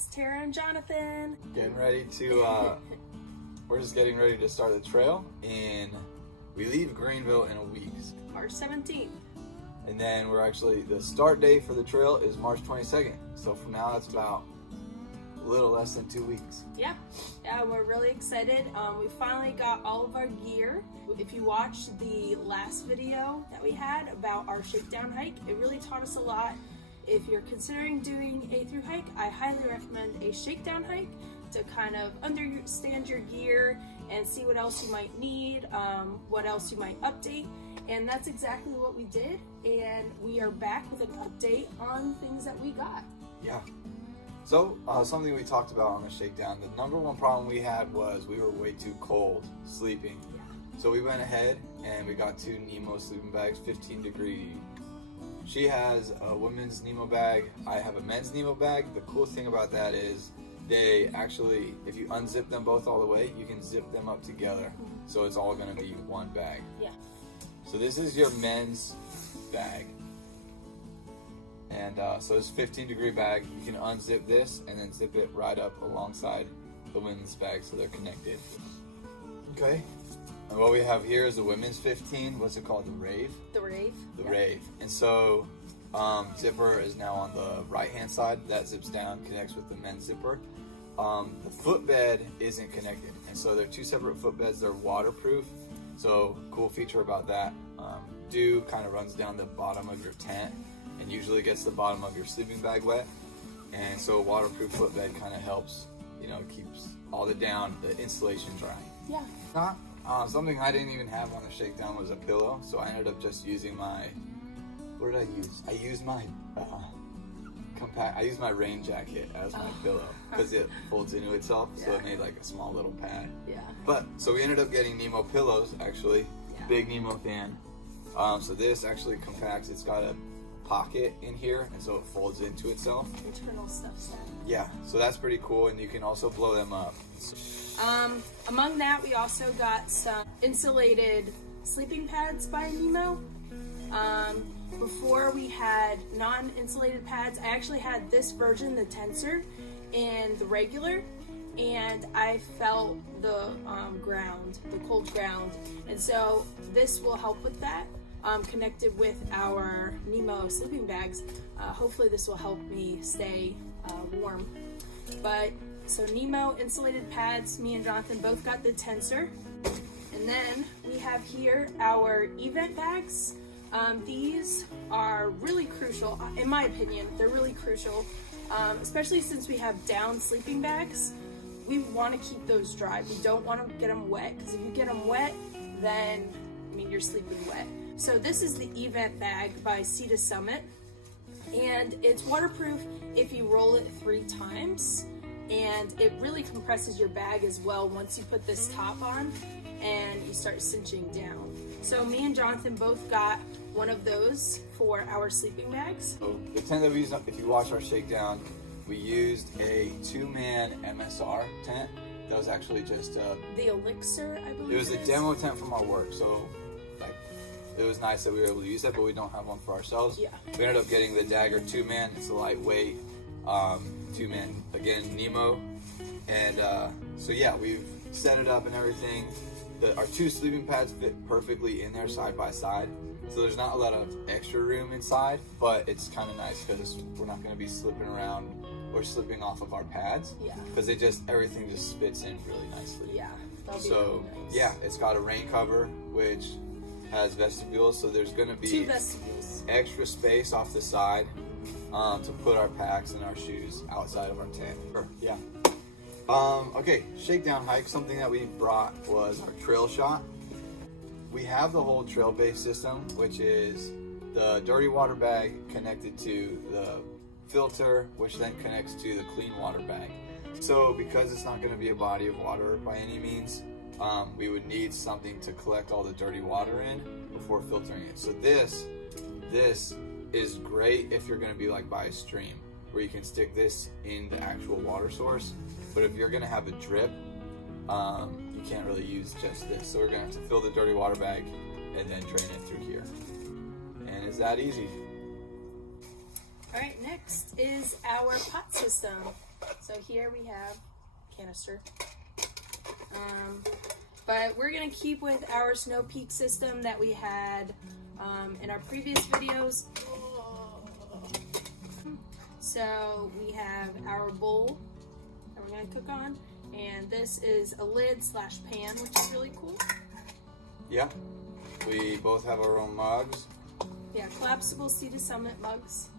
It's Tara and Jonathan. Getting ready to, we're just getting ready to start the trail, and we leave Greenville in a week. March 17th. And then we're actually, the start date for the trail is March 22nd. So from now, that's about a little less than 2 weeks. Yeah, we're really excited. We finally got all of our gear. If you watched the last video that we had about our shakedown hike, it really taught us a lot. If you're considering doing a through hike, I highly recommend a shakedown hike to kind of understand your gear and see what else you might need, what else you might update. And that's exactly what we did. And we are back with an update on things that we got. Yeah. So something we talked about on the shakedown, the number one problem we had was we were way too cold sleeping. Yeah. So we went ahead and we got 2 Nemo sleeping bags, 15 degree. She has a women's Nemo bag. I have a men's Nemo bag. The cool thing about that is they actually, if you unzip them both all the way, you can zip them up together. So it's all gonna be one bag. Yeah. So this is your men's bag. And so it's a 15 degree bag. You can unzip this and then zip it right up alongside the women's bag so they're connected. Okay. And what we have here is the women's 15. What's it called? The Rave? The Rave. The Rave. And so zipper is now on the right hand side. That zips down, connects with the men's zipper. The footbed isn't connected. And so they're 2 separate footbeds. They're waterproof. So cool feature about that. Dew kind of runs down the bottom of your tent and usually gets the bottom of your sleeping bag wet. And so a waterproof footbed kind of helps, keeps all the insulation dry. Yeah. Something I didn't even have on the shakedown was a pillow, so I ended up just using my, what did I use? I used my I used my rain jacket as my pillow because it folds into itself, so it made like a small little pad. Yeah. But, so we ended up getting Nemo pillows, actually. Yeah. Big Nemo fan. So this actually compacts, it's got a pocket in here, and so it folds into itself. Internal stuff set. Yeah, so that's pretty cool, and you can also blow them up. Among that, we also got some insulated sleeping pads by Nemo. Before we had non-insulated pads. I actually had this version, the Tensor, and the regular, and I felt the ground, the cold ground, and so this will help with that. Connected with our Nemo sleeping bags, hopefully this will help me stay warm. But so Nemo insulated pads, me and Jonathan both got the Tensor. And then we have here our event bags. These are really crucial, in my opinion. They're really crucial, especially since we have down sleeping bags. We want to keep those dry. We don't want to get them wet, because if you get them wet, then you're sleeping wet. So this is the event bag by Sea to Summit, and it's waterproof if you roll it 3 times, and it really compresses your bag as well once you put this top on and you start cinching down. So me and Jonathan both got one of those for our sleeping bags. So the tent that we used, if you watch our shakedown, we used a 2-man MSR tent. That was actually just the Elixir, I believe. It was a demo tent from our work, so it was nice that we were able to use that, but we don't have one for ourselves. Yeah. We ended up getting the Dagger 2-man. It's a lightweight 2-man, again, Nemo. And so yeah, we've set it up and everything. Our 2 sleeping pads fit perfectly in there side by side. So there's not a lot of extra room inside, but it's kind of nice because we're not going to be slipping around or slipping off of our pads. Yeah. Because everything just fits in really nicely. Yeah. So really nice. Yeah, it's got a rain cover, which has vestibules, so there's going to be 2 vestibules. Extra space off the side to put our packs and our shoes outside of our tent. Yeah. Okay, shakedown hike. Something that we brought was our trail shot. We have the whole trail base system, which is the dirty water bag connected to the filter, which then connects to the clean water bag. So because it's not going to be a body of water by any means, we would need something to collect all the dirty water in before filtering it. So this is great if you're going to be like by a stream, where you can stick this in the actual water source. But if you're going to have a drip, you can't really use just this. So we're going to have to fill the dirty water bag and then drain it through here. And it's that easy. All right, next is our pot system. So here we have canister. But we're gonna keep with our snow peak system that we had in our previous videos. So we have our bowl that we're gonna cook on, and this is a lid / pan, which is really cool. Yeah, we both have our own mugs. Yeah, collapsible Sea to Summit mugs.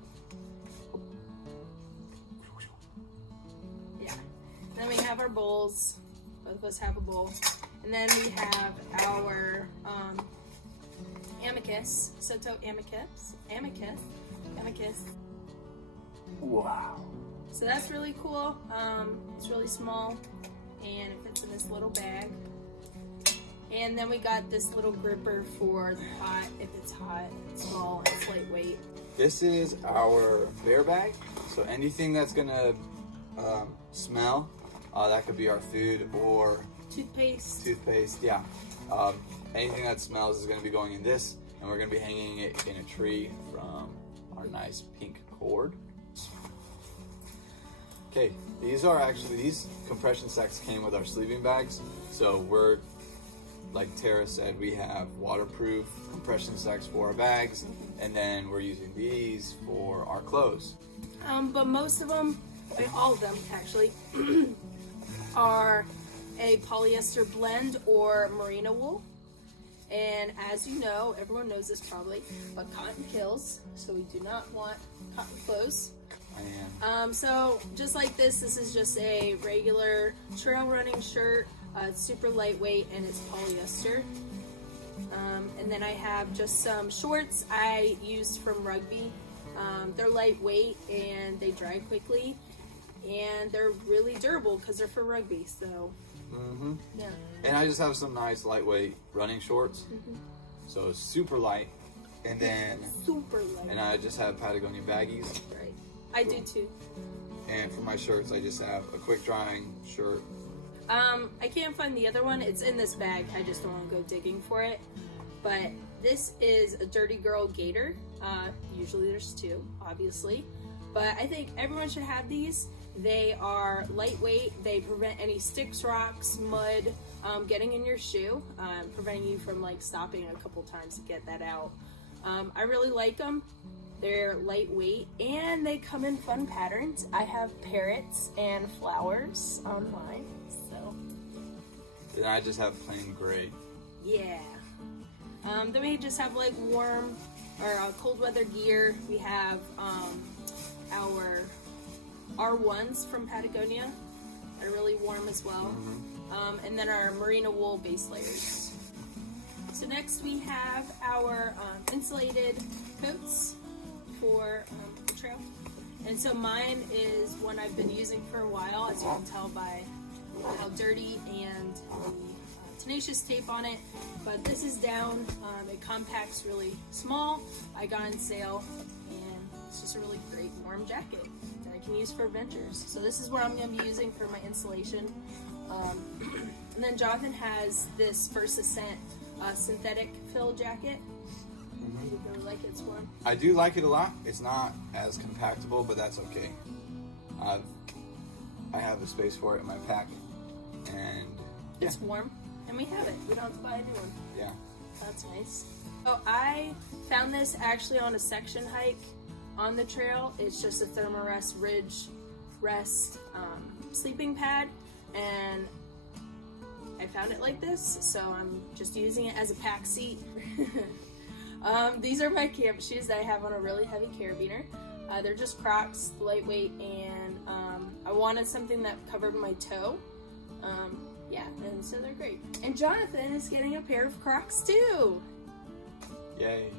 Yeah, then we have our bowls. Both of us have a bowl. And then we have our amicus, Soto amicus. Wow. So that's really cool. It's really small and it fits in this little bag. And then we got this little gripper for the pot if it's hot, it's small, it's lightweight. This is our bear bag. So anything that's gonna smell, that could be our food or Toothpaste. Yeah. Anything that smells is gonna be going in this, and we're gonna be hanging it in a tree from our nice pink cord. Okay, these compression sacks came with our sleeping bags. So we're, like Tara said, we have waterproof compression sacks for our bags, and then we're using these for our clothes. But most of them, all of them actually, are a polyester blend or merino wool. And as you know, everyone knows this probably, but cotton kills, so we do not want cotton clothes. So just like this is just a regular trail running shirt. It's super lightweight and it's polyester. And then I have just some shorts I used from rugby. They're lightweight and they dry quickly, and they're really durable because they're for rugby. So yeah. And I just have some nice lightweight running shorts. So it's super light. And then super light. And I just have Patagonia baggies. Right. I do too. And for my shirts, I just have a quick drying shirt. I can't find the other one. It's in this bag. I just don't want to go digging for it. But this is a Dirty Girl gaiter. Usually there's two, obviously. But I think everyone should have these. They are lightweight. They prevent any sticks, rocks, mud getting in your shoe, preventing you from like stopping a couple times to get that out. I really like them. They're lightweight and they come in fun patterns. I have parrots and flowers on mine, so. And I just have plain gray. Yeah. Then we just have like warm or cold weather gear. We have our R1s from Patagonia. They're really warm as well. And then our merino wool base layers. So next we have our insulated coats for the trail. And so mine is one I've been using for a while, as you can tell by how dirty and the tenacious tape on it. But this is down, it compacts really small. I got on sale, and it's just a really great warm jacket that I can use for adventures. So this is what I'm going to be using for my insulation. And then Jonathan has this First Ascent synthetic fill jacket. You really like it, Swarm? I do like it a lot. It's not as compactable, but that's okay. I have a space for it in my pack, and yeah. It's warm, and we have it. We don't have to buy a new one. Yeah. That's nice. So I found this actually on a section hike on the trail. It's just a Thermarest Ridge Rest sleeping pad, and I found it like this, so I'm just using it as a pack seat. These are my camp shoes that I have on a really heavy carabiner. They're just Crocs, lightweight, and I wanted something that covered my toe. Yeah, and so they're great. And Jonathan is getting a pair of Crocs too. Yay.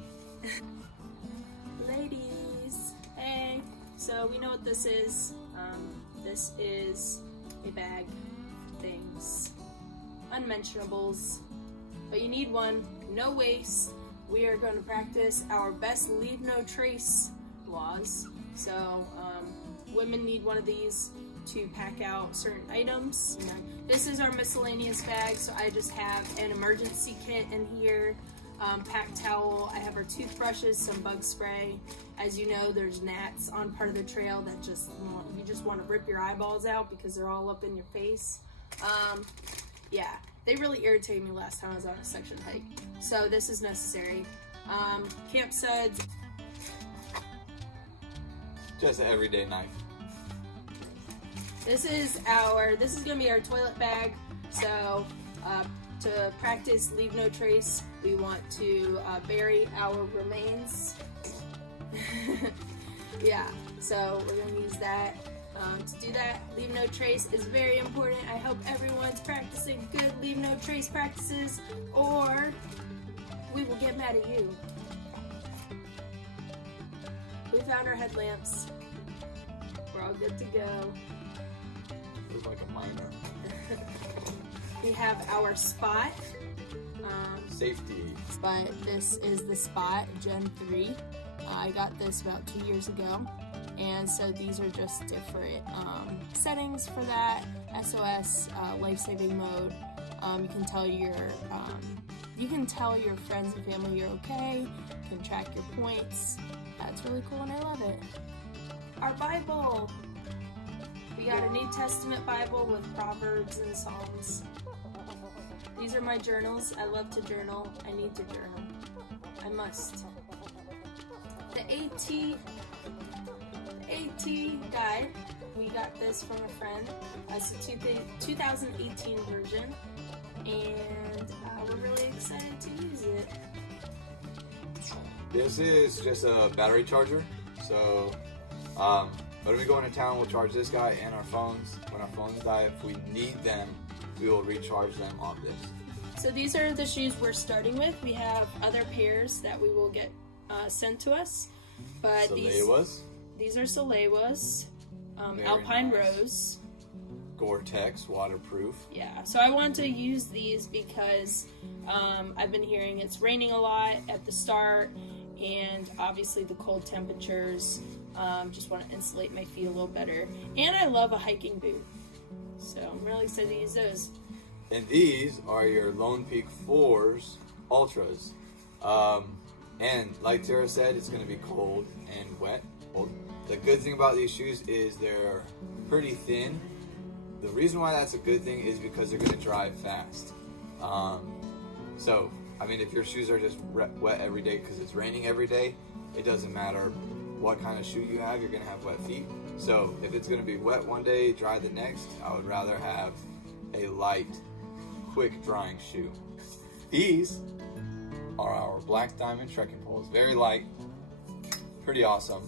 Ladies, hey. So we know what this is. This is a bag of things. Unmentionables. But you need one, no waste. We are going to practice our best leave no trace laws. So women need one of these to pack out certain items. This is our miscellaneous bag, so I just have an emergency kit in here. pack towel. I have our toothbrushes, some bug spray. As you know, there's gnats on part of the trail that you just want to rip your eyeballs out because they're all up in your face. Yeah, they really irritated me last time I was on a section hike. So this is necessary. Camp suds. Just an everyday knife. This is gonna be our toilet bag. So to practice leave no trace, we want to bury our remains. Yeah, so we're gonna use that. To do that, leave no trace is very important. I hope everyone's practicing good leave no trace practices, or we will get mad at you. We found our headlamps. We're all good to go. Feels like a miner. We have our spot. Safety. But this is the Spot Gen 3. I got this about 2 years ago. And so these are just different settings for that. SOS, life-saving mode. You can tell your friends and family you're okay. You can track your points. That's really cool and I love it. Our Bible. We got a New Testament Bible with Proverbs and Psalms. These are my journals. I love to journal. I need to journal. I must. The AT guide. We got this from a friend. It's a 2018 version, and we're really excited to use it. This is just a battery charger. So when we go into town, we'll charge this guy and our phones. When our phones die, if we need them, we will recharge them off this. So these are the shoes we're starting with. We have other pairs that we will get sent to us, but these are Salewas, Alpine nice. Rose, Gore-Tex, waterproof. Yeah, so I want to use these because I've been hearing it's raining a lot at the start, and obviously the cold temperatures. Just want to insulate my feet a little better, and I love a hiking boot, so I'm really excited to use those. And these are your Lone Peak 4s Ultras. And like Tara said, it's going to be cold and wet. The good thing about these shoes is they're pretty thin. The reason why that's a good thing is because they're going to dry fast. So, I mean, if your shoes are just wet every day because it's raining every day, it doesn't matter what kind of shoe you have, you're going to have wet feet. So, if it's going to be wet one day, dry the next, I would rather have a light, quick drying shoe. These are our Black Diamond trekking poles. Very light, pretty awesome.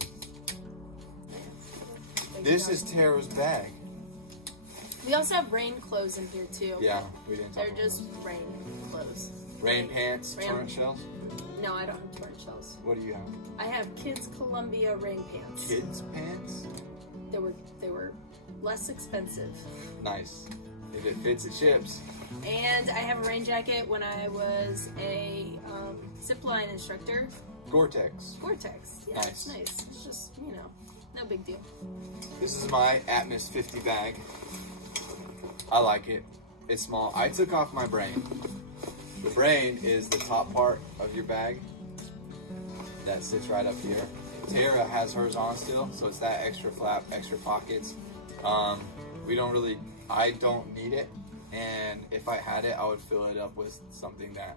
This is Tara's bag. We also have rain clothes in here too. Yeah, we didn't talk They're about just rain clothes. Rain pants, torrent shells? No, I don't have torrent shells. What do you have? I have Kids Columbia rain pants. Kids pants? They were less expensive. Nice. If it fits, it ships. And I have a rain jacket when I was a zipline instructor. Gore-Tex. Gore-Tex. Yeah, Nice. It's nice. It's just, no big deal. This is my Atmos 50 bag. I like it. It's small. I took off my brain. The brain is the top part of your bag that sits right up here. Tara has hers on still, so it's that extra flap, extra pockets. I don't need it, and if I had it, I would fill it up with something that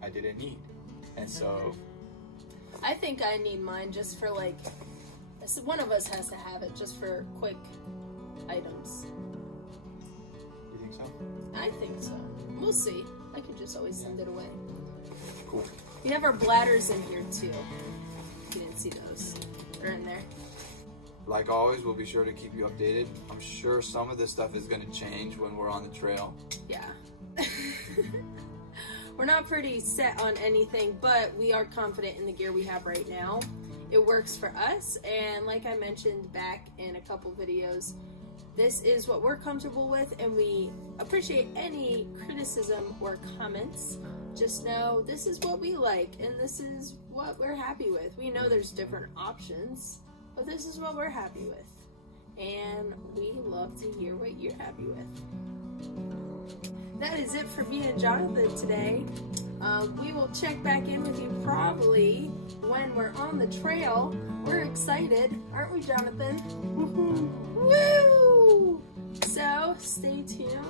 I didn't need. And so I think I need mine just for one of us has to have it just for quick items. You think so? I think so. We'll see. I could just always send it away. Cool. We have our bladders in here too. You didn't see those. They're in there. Like always, we'll be sure to keep you updated. I'm sure some of this stuff is going to change when we're on the trail. Yeah. We're not pretty set on anything, but we are confident in the gear we have right now. It works for us, and like I mentioned back in a couple videos, this is what we're comfortable with, and we appreciate any criticism or comments. Just know this is what we like, and this is what we're happy with. We know there's different options, but this is what we're happy with. And we love to hear what you're happy with. That is it for me and Jonathan today. We will check back in with you probably when we're on the trail. We're excited, aren't we, Jonathan? Woo! So stay tuned.